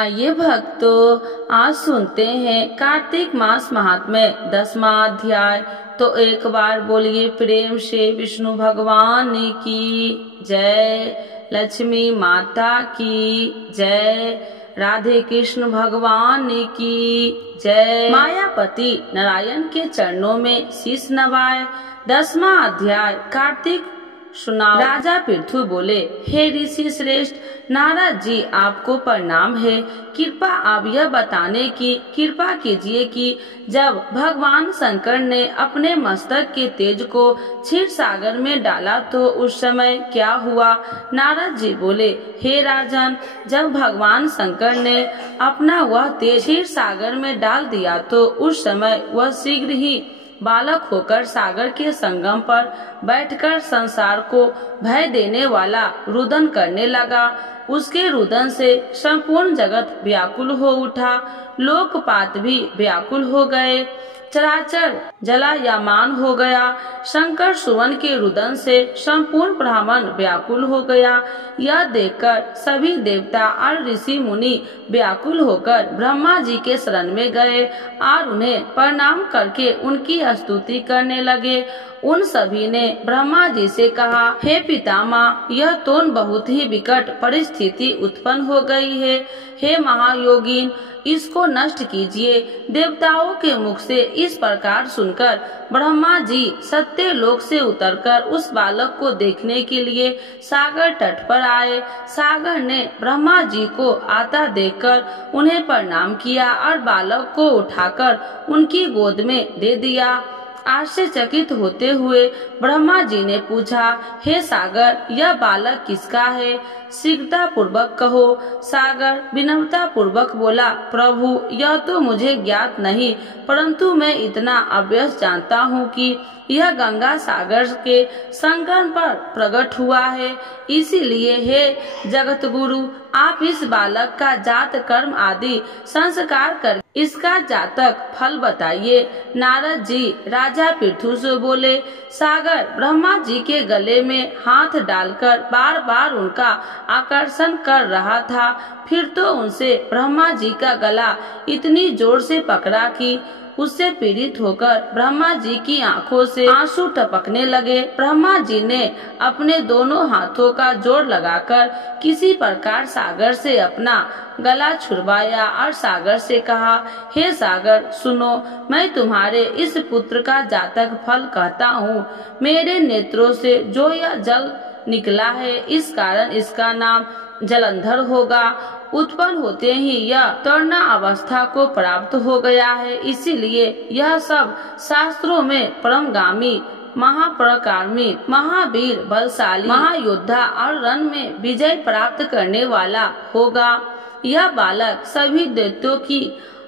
आइए भक्तों, आज सुनते हैं कार्तिक मास महात्म्य 10वां अध्याय। तो एक बार बोलिए प्रेम से विष्णु भगवान की जय, लक्ष्मी माता की जय, राधे कृष्ण भगवान की जय। मायापति नारायण के चरणों में शीश नवाए। 10वां अध्याय कार्तिक सुनाओ। राजा पृथु बोले, हे ऋषि श्रेष्ठ, नारद जी आपको प्रणाम है। कृपा आप यह बताने की कृपा कीजिए कि जब भगवान शंकर ने अपने मस्तक के तेज को क्षीर सागर में डाला तो उस समय क्या हुआ। नारद जी बोले, हे राजन, जब भगवान शंकर ने अपना वह तेज क्षीर सागर में डाल दिया तो उस समय वह शीघ्र ही बालक होकर सागर के संगम पर बैठकर संसार को भय देने वाला रुदन करने लगा। उसके रुदन से संपूर्ण जगत व्याकुल हो उठा, लोकपात भी व्याकुल हो गए, चराचर जलायमान हो गया। शंकर सुवन के रुदन से संपूर्ण ब्राह्मण व्याकुल हो गया। यह देखकर सभी देवता और ऋषि मुनि व्याकुल होकर ब्रह्मा जी के शरण में गए और उन्हें प्रणाम करके उनकी स्तुति करने लगे। उन सभी ने ब्रह्मा जी से कहा, हे पितामह, यह तो बहुत ही विकट परिस्थिति उत्पन्न हो गई है। हे महायोगीन, इसको नष्ट कीजिए। देवताओं के मुख से इस प्रकार सुनकर ब्रह्मा जी सत्य लोक से उतरकर उस बालक को देखने के लिए सागर तट पर आए। सागर ने ब्रह्मा जी को आता देखकर उन्हें प्रणाम किया और बालक को उठाकर उनकी गोद में दे दिया। आश्चर्यचकित होते हुए ब्रह्मा जी ने पूछा, हे सागर, यह बालक किसका है? शीघ्रता पूर्वक कहो। सागर विनम्रता पूर्वक बोला, प्रभु, यह तो मुझे ज्ञात नहीं, परंतु मैं इतना अवश्य जानता हूँ कि यह गंगा सागर के संगम पर प्रकट हुआ है। इसीलिए हे जगत गुरु, आप इस बालक का जात कर्म आदि संस्कार कर इसका जातक फल बताइए। नारद जी राजा पृथु से बोले, सागर ब्रह्मा जी के गले में हाथ डालकर बार बार उनका आकर्षण कर रहा था। फिर तो उनसे ब्रह्मा जी का गला इतनी जोर से पकड़ा कि उससे पीड़ित होकर ब्रह्मा जी की आंखों से आंसू टपकने लगे। ब्रह्मा जी ने अपने दोनों हाथों का जोर लगाकर किसी प्रकार सागर से अपना गला छुड़वाया और सागर से कहा, हे सागर, सुनो, मैं तुम्हारे इस पुत्र का जातक फल कहता हूँ। मेरे नेत्रों से जो यह जल निकला है, इस कारण इसका नाम जलंधर होगा। उत्पन्न होते ही यह तरुणा अवस्था को प्राप्त हो गया है। इसीलिए यह सब शास्त्रों में परमगामी, महापराक्रमी, महावीर, बलशाली, महायोद्धा और रण में विजय प्राप्त करने वाला होगा। यह बालक सभी दैत्यों की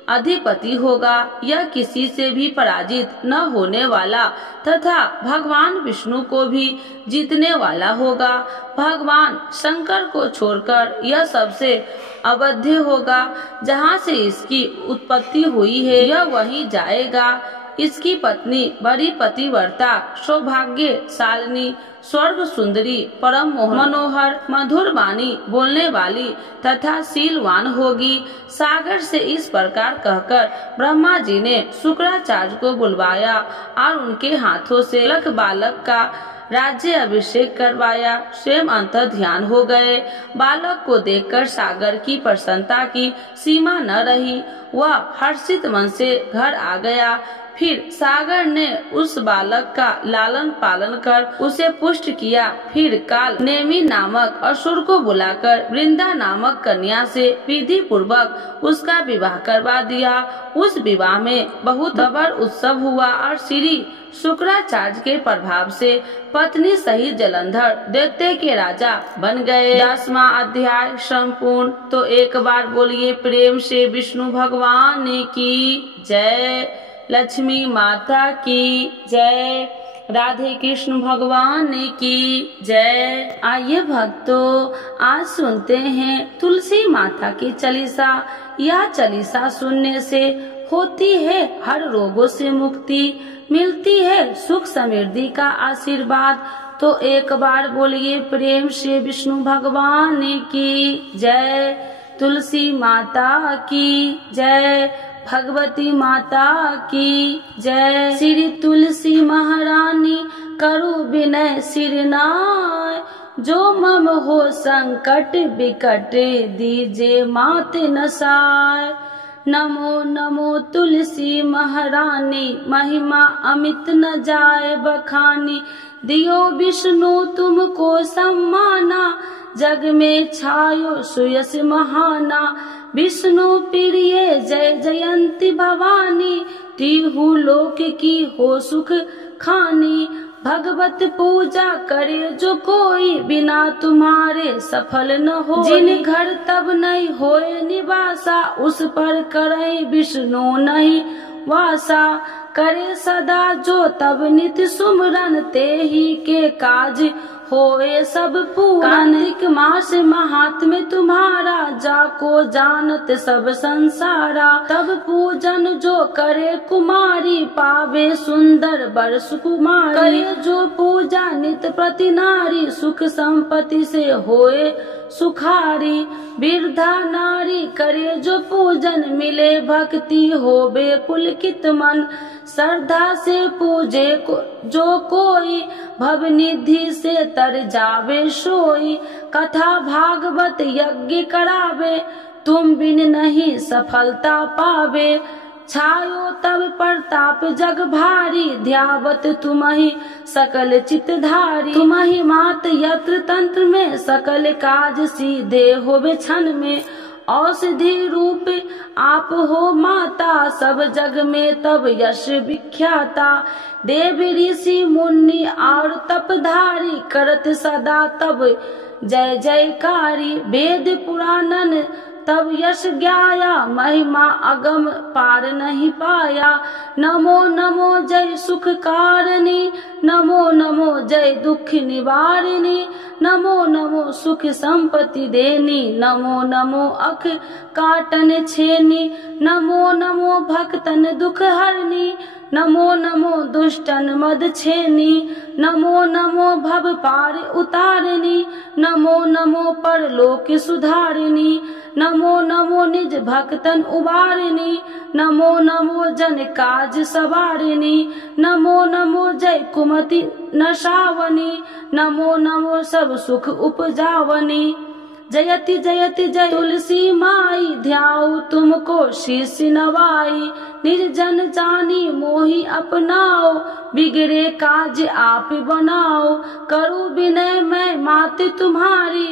अधिपति होगा। यह किसी से भी पराजित न होने वाला तथा भगवान विष्णु को भी जीतने वाला होगा। भगवान शंकर को छोड़कर यह सबसे अवध्य होगा। जहाँ से इसकी उत्पत्ति हुई है, यह वहीं जाएगा। इसकी पत्नी बड़ी पतिव्रता, सौभाग्यशालिनी, स्वर्ग सुंदरी, परम मनोहर, मधुर वाणी बोलने वाली तथा शीलवान होगी। सागर से इस प्रकार कहकर ब्रह्मा जी ने शुक्राचार्य को बुलवाया और उनके हाथों से बालक का राज्य अभिषेक करवाया। स्वयं अंतर ध्यान हो गए। बालक को देखकर सागर की प्रसन्नता की सीमा न रही। वह हर्षित मन से घर आ गया। फिर सागर ने उस बालक का लालन पालन कर उसे पुष्ट किया। फिर काल नेमी नामक असुर को बुलाकर वृंदा नामक कन्या से विधि पूर्वक उसका विवाह करवा दिया। उस विवाह में बहुत बड़ा उत्सव हुआ और श्री शुक्राचार्य के प्रभाव से पत्नी सहित जलंधर दैत्य के राजा बन गए। 10वां अध्याय संपूर्ण। तो एक बार बोलिए प्रेम से विष्णु भगवान की जय, लक्ष्मी माता की जय, राधे कृष्ण भगवान की जय। आइए भक्तों, आज सुनते हैं तुलसी माता की चालीसा। यह चालीसा सुनने से होती है हर रोगों से मुक्ति, मिलती है सुख समृद्धि का आशीर्वाद। तो एक बार बोलिए प्रेम से विष्णु भगवान की जय, तुलसी माता की जय, भगवती माता की जय। श्री तुलसी महारानी करु विनय सिर नाय, जो मम हो संकट विकट दीजे मात नसाय। नमो नमो तुलसी महारानी, महिमा अमित न जाए बखानी। दियो विष्णु तुमको सम्माना, जग में छायो सुयस महाना। विष्णु प्रिय जय जयंती भवानी, तिहु लोक की हो सुख खानी। भगवत पूजा करे जो कोई, बिना तुम्हारे सफल न हो। जिन घर तब नहीं होए निवासा, उस पर करे विष्णु नहीं वासा। करे सदा जो तब नित सुमरन, ते ही के काज होए सब पूरन। कार्तिक मास महात्म्य तुम्हारा, जाको जानत सब संसारा। तब पूजन जो करे कुमारी, पावे सुंदर वर सुकुमारी। करे जो पूजा नित प्रति नारी, सुख संपत्ति से होए सुखारी। वृद्धा नारी करे जो पूजन, मिले भक्ति होवे पुलकित मन। श्रद्धा से पूजे जो कोई, भव निधि से तर जावे सोई। कथा भागवत यज्ञ करावे, तुम बिन नहीं सफलता पावे। छायो तब प्रताप जग भारी, ध्यावत तुम्हि सकल चितधारी। तुम्हि मात यत्र तंत्र में, सकल काज सीधे होवे क्षण में। औषधि रूप आप हो माता, सब जग में तब यश विख्याता। देव ऋषि मुनि और तपधारी, करत सदा तब जय जयकारी। वेद पुराणन तब यश ज्ञाया, महिमा अगम पार नहीं पाया। नमो नमो जय सुख कारिणी, नमो नमो जय दुख निवारिणी। नमो नमो सुख संपत्ति देनी, नमो नमो अख काटन छेनी। नमो नमो भक्तन दुख हरनी, नमो नमो दुष्टन मद छेनी। नमो नमो भव पार उतारिणी, नमो नमो परलोक सुधारिणी। नमो नमो निज भक्तन उबारिणी, नमो नमो जन काज सवारिणी। नमो नमो जय कुमति नशावनी, नमो नमो सब सुख उपजावनी। जयति जयति जय तुलसी माई, ध्याऊ तुमको शीश नवाई। निर्जन जानी मोहि अपनाओ, बिगड़े काज आप बनाओ। करूँ विनय मैं मात तुम्हारी,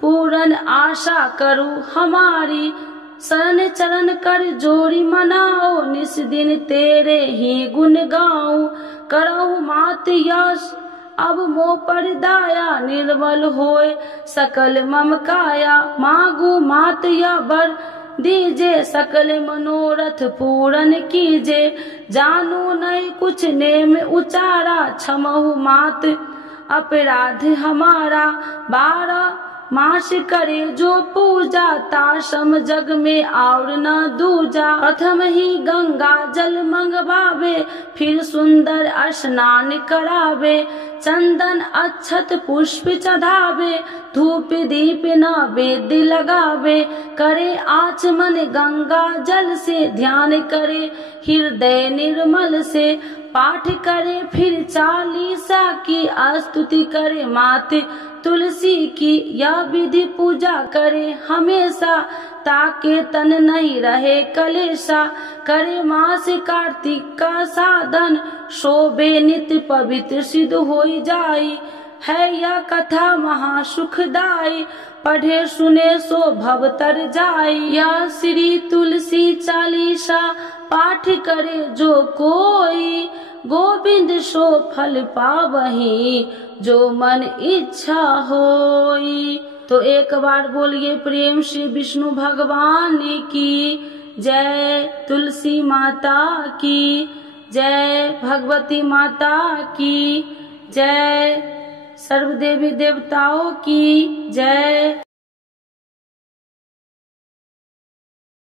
पूरन आशा करूँ हमारी। शरण चरण कर जोड़ी मनाओ, निस दिन तेरे ही गुण गाऊं। करहु मात यश अब मोह पर दाया, निर्मल होए सकल मम काया। मांगू मात या वर दीजे, सकल मनोरथ पूरन कीजे। जानू नहीं कुछ नेम उचारा, क्षमहु मात अपराध हमारा। 12 मास करे जो पूजा, ताशम जग में और न दूजा। प्रथम ही गंगा जल मंगवावे, फिर सुंदर स्नान करावे। चंदन अक्षत पुष्प चढ़ावे, धूप दीप नैवेद्य लगावे। करे आचमन गंगा जल से, ध्यान करे हृदय निर्मल से। पाठ करे फिर 40 की, स्तुति करे मात तुलसी की। यह विधि पूजा करे हमेशा, ताके तन नहीं रहे कलेशा। करे मास कार्तिक का साधन, शोभे नित्य पवित्र सिद्ध होई जाई। है यह कथा महासुखदाई, पढ़े सुने सो भव तर जाई। यह श्री तुलसी चालीसा, पाठ करे जो कोई। गोविंद सो फल पावही, जो मन इच्छा होई। तो एक बार बोलिए प्रेम से विष्णु भगवान की जय। तुलसी माता की जय, भगवती माता की जय, सर्व देवी देवताओं की जय।